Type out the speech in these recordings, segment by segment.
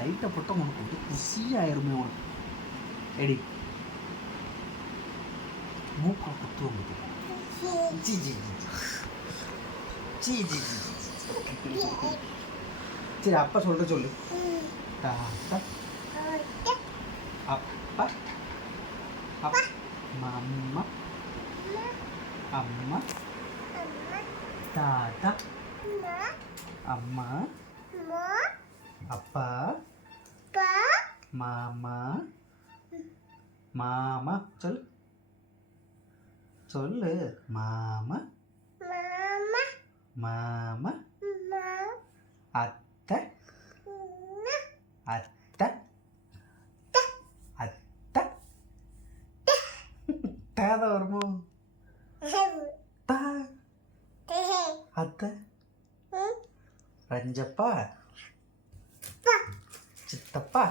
லைட்டை போட்டால் உனக்கு வந்து குசியாயிருமே உனக்கு. எடி மூக்கா குத்துவோம் ஜி ஜி ஜி ஜி ஜி ஜி. சரி அப்பா சொல்கிற சொல்லு. தாத்தா அப்பா அம்மா அம்மா தாத்தா அம்மா அப்பா மாமா மாமா சொல்லு சொல்லு. மாமா மாமா அத்தை அத்தை அத்தை தேவை வருமோ? அத்தை ரஞ்சப்பா சித்தப்பா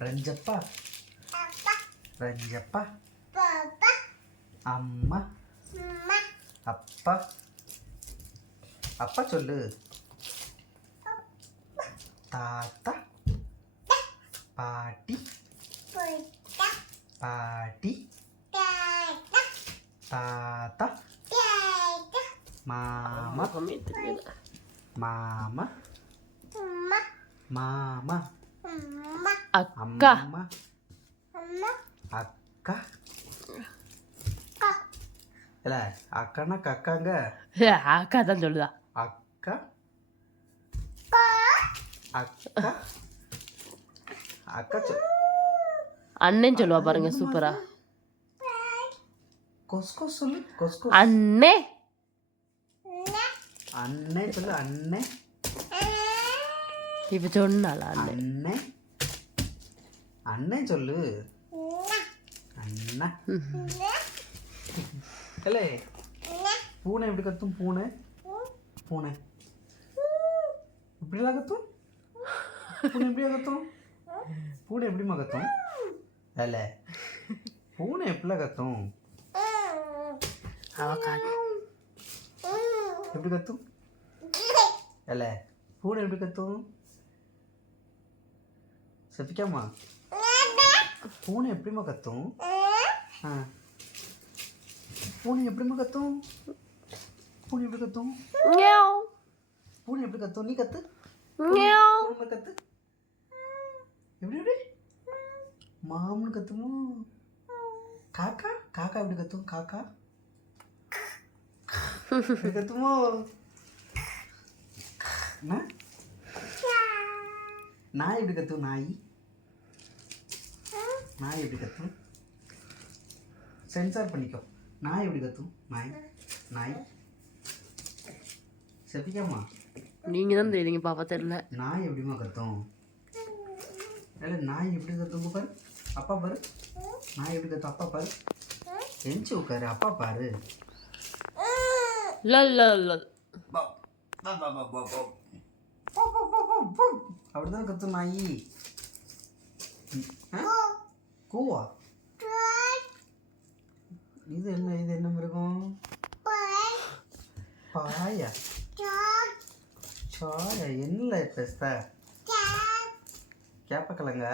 ரஞ்சப்பா ரஞ்சப்பா அம்மா அப்பா அப்பா சொல்லு. தாத்தா பாட்டி பாட்டி தாத்தா மாமா மாமா மாமா அக்கா அம்மா அக்கா. இல்லை அக்கானா கக்காங்க. அக்கா தான் சொல்லுதா. அக்கா அக்கா அக்கா அண்ணன் சொல்லுவா பாருங்க சூப்பரா. கொஸ்கோ சொல்லு. கொஸ்கோ அண்ணே அண்ணே சொல்லு. அண்ணே இப்ப சொன்னால அண்ணே அண்ணே சொல்லு. அண்ணா இல்லை பூனை எப்படி கத்தும்? பூனை பூனை இப்படிலாம் கத்தும். பூனை எப்படியா கத்தும்? பூனை எப்படிமா கத்தும்? இல்லை பூனை எப்படிலாம் கத்தும்? எப்படி கத்தும்? இல்லை பூனை எப்படி கத்தும்? சபிக்காமா பூனை எப்படிமா கத்தும்? பூனை எப்படிமா கத்தும்? பூனை எப்படி கத்தும்? பூனை எப்படி கத்தும்? நீ கத்து. கத்து எப்படி எப்படி மாமனு கத்துமோ? காக்கா காக்கா எப்படி கத்தும்? காக்கா எப்படி கத்துமோ? நாய் எப்படி கத்தும்? நாய் நாய் எப்படி கத்தும்? சென்சார் பண்ணிக்கோ. நாய் எப்படி கத்தும்? நாய் நாய் செப்பிக்காமா நீங்க தான் தெரியுங்க பாப்பா தெரியல. நாய் எப்படிமா கத்தும்? இல்லை நாய் எப்படி கத்தும் பாரு. அப்பா பாரு நாய் எப்படி கத்தும். அப்பா பாரு எஞ்சி உட்காரு. அப்பா பாரு. அப்படிதான் கத்தும் நாய். கூவா இது என்ன? இது என்ன மிருகம்? பாயா சாயா என்ன பேசுத? கேப்பக்கிழங்க